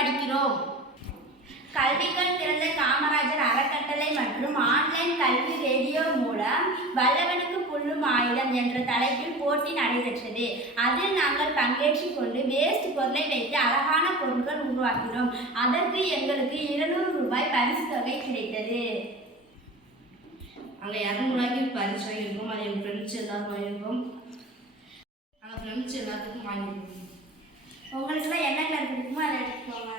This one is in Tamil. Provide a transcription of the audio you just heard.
படிக்கிறோம். கல்விக்கண் திறந்த காமராஜர் அறக்கட்டளை மற்றும் ஆன்லைன் கல்வி ரேடியோ மூலம் வல்லவனுக்கு புல்லும் ஆயுதம் என்ற தலைப்பில் போட்டி நடைபெற்றது. அதில் நாங்கள் பங்கேற்றுக் கொண்டு வேஸ்ட் பொருளை வைத்து அழகான பொருட்கள் உருவாக்கினோம். அதற்கு எங்களுக்கு 200 ரூபாய் பரிசு தொகை கிடைத்தது. அங்கே 200 ரூபாய்க்கு பரிசு வாங்கியிருக்கோம். அது என் ஃப்ரெண்ட்ஸ் எல்லாரும் வாங்கியிருக்கோம். நாங்கள் ஃப்ரெண்ட்ஸ் எல்லாத்துக்கும் வாங்கியிருக்கோம். உங்களுக்குலாம் என்ன கலர் பிடிக்குமோ அதை எடுத்துக்கோங்க.